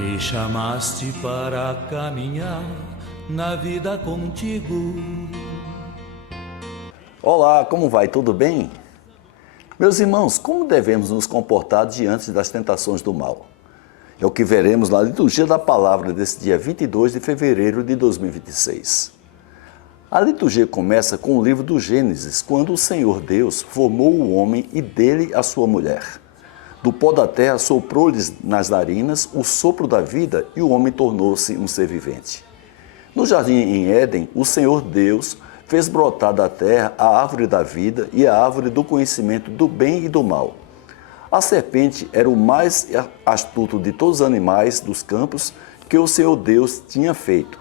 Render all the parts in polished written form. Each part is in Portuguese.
Me chamaste para caminhar na vida contigo. Olá, como vai? Tudo bem? Meus irmãos, como devemos nos comportar diante das tentações do mal? É o que veremos na liturgia da palavra desse dia 22 de fevereiro de 2026. A liturgia começa com o livro do Gênesis, quando o Senhor Deus formou o homem e dele a sua mulher. Do pó da terra soprou-lhes nas narinas o sopro da vida e o homem tornou-se um ser vivente. No jardim em Éden, o Senhor Deus fez brotar da terra a árvore da vida e a árvore do conhecimento do bem e do mal. A serpente era o mais astuto de todos os animais dos campos que o Senhor Deus tinha feito.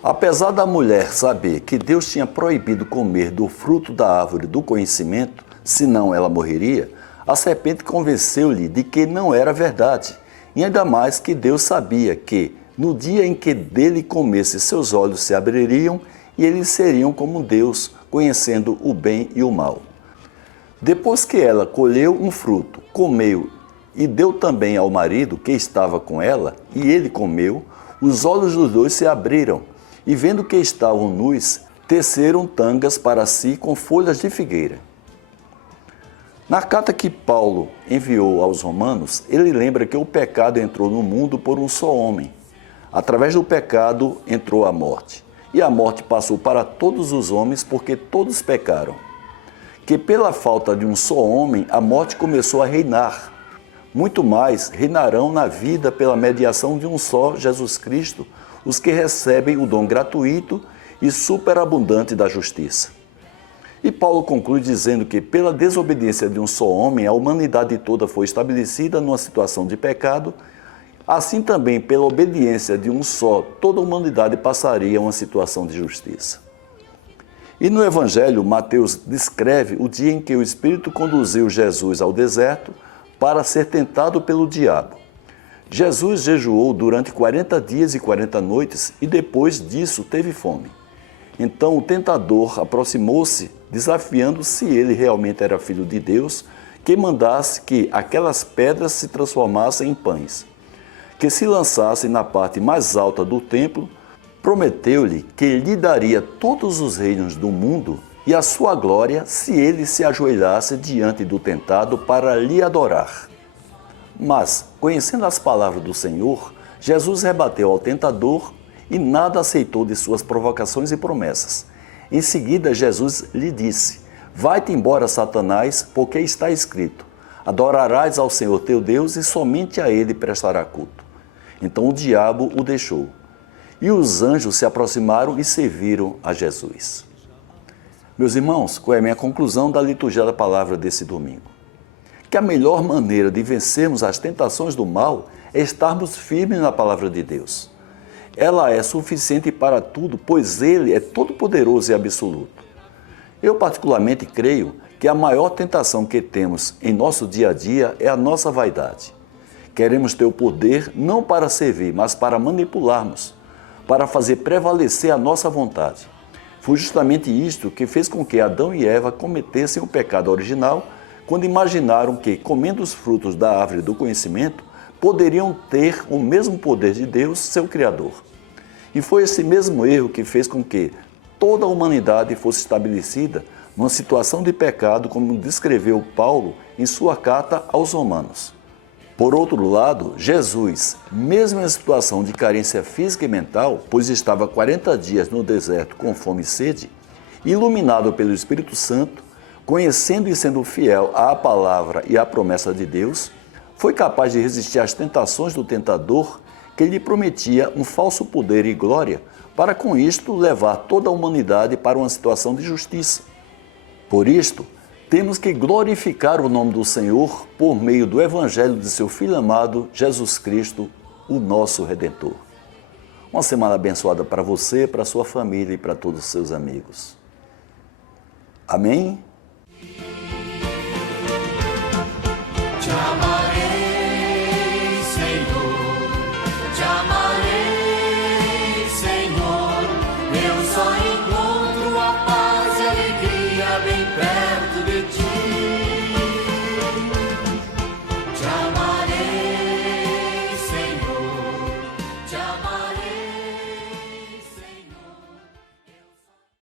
Apesar da mulher saber que Deus tinha proibido comer do fruto da árvore do conhecimento, senão ela morreria, a serpente convenceu-lhe de que não era verdade, e ainda mais que Deus sabia que, no dia em que dele comesse, seus olhos se abririam e eles seriam como Deus, conhecendo o bem e o mal. Depois que ela colheu um fruto, comeu e deu também ao marido que estava com ela, e ele comeu, os olhos dos dois se abriram, e vendo que estavam nus, teceram tangas para si com folhas de figueira. Na carta que Paulo enviou aos Romanos, ele lembra que o pecado entrou no mundo por um só homem. Através do pecado entrou a morte, e a morte passou para todos os homens porque todos pecaram. Que pela falta de um só homem, a morte começou a reinar. Muito mais reinarão na vida pela mediação de um só, Jesus Cristo, os que recebem o dom gratuito e superabundante da justiça. E Paulo conclui dizendo que, pela desobediência de um só homem, a humanidade toda foi estabelecida numa situação de pecado, assim também, pela obediência de um só, toda a humanidade passaria a uma situação de justiça. E no Evangelho, Mateus descreve o dia em que o Espírito conduziu Jesus ao deserto para ser tentado pelo diabo. Jesus jejuou durante 40 dias e 40 noites e depois disso teve fome. Então o tentador aproximou-se, desafiando se ele realmente era filho de Deus, que mandasse que aquelas pedras se transformassem em pães, que se lançasse na parte mais alta do templo. Prometeu-lhe que lhe daria todos os reinos do mundo e a sua glória se ele se ajoelhasse diante do tentado para lhe adorar. Mas, conhecendo as palavras do Senhor, Jesus rebateu ao tentador e nada aceitou de suas provocações e promessas. Em seguida, Jesus lhe disse: vai-te embora, Satanás, porque está escrito: adorarás ao Senhor teu Deus e somente a ele prestará culto. Então o diabo o deixou. E os anjos se aproximaram e serviram a Jesus. Meus irmãos, qual é a minha conclusão da liturgia da palavra desse domingo? Que a melhor maneira de vencermos as tentações do mal é estarmos firmes na palavra de Deus. Ela é suficiente para tudo, pois Ele é todo-poderoso e absoluto. Eu particularmente creio que a maior tentação que temos em nosso dia a dia é a nossa vaidade. Queremos ter o poder não para servir, mas para manipularmos, para fazer prevalecer a nossa vontade. Foi justamente isto que fez com que Adão e Eva cometessem o pecado original, quando imaginaram que, comendo os frutos da árvore do conhecimento, poderiam ter o mesmo poder de Deus, seu Criador. E foi esse mesmo erro que fez com que toda a humanidade fosse estabelecida numa situação de pecado, como descreveu Paulo em sua carta aos Romanos. Por outro lado, Jesus, mesmo em situação de carência física e mental, pois estava 40 dias no deserto com fome e sede, iluminado pelo Espírito Santo, conhecendo e sendo fiel à palavra e à promessa de Deus, foi capaz de resistir às tentações do tentador, que lhe prometia um falso poder e glória, para com isto levar toda a humanidade para uma situação de justiça. Por isto, temos que glorificar o nome do Senhor por meio do Evangelho de seu Filho amado, Jesus Cristo, o nosso Redentor. Uma semana abençoada para você, para sua família e para todos os seus amigos. Amém? Chama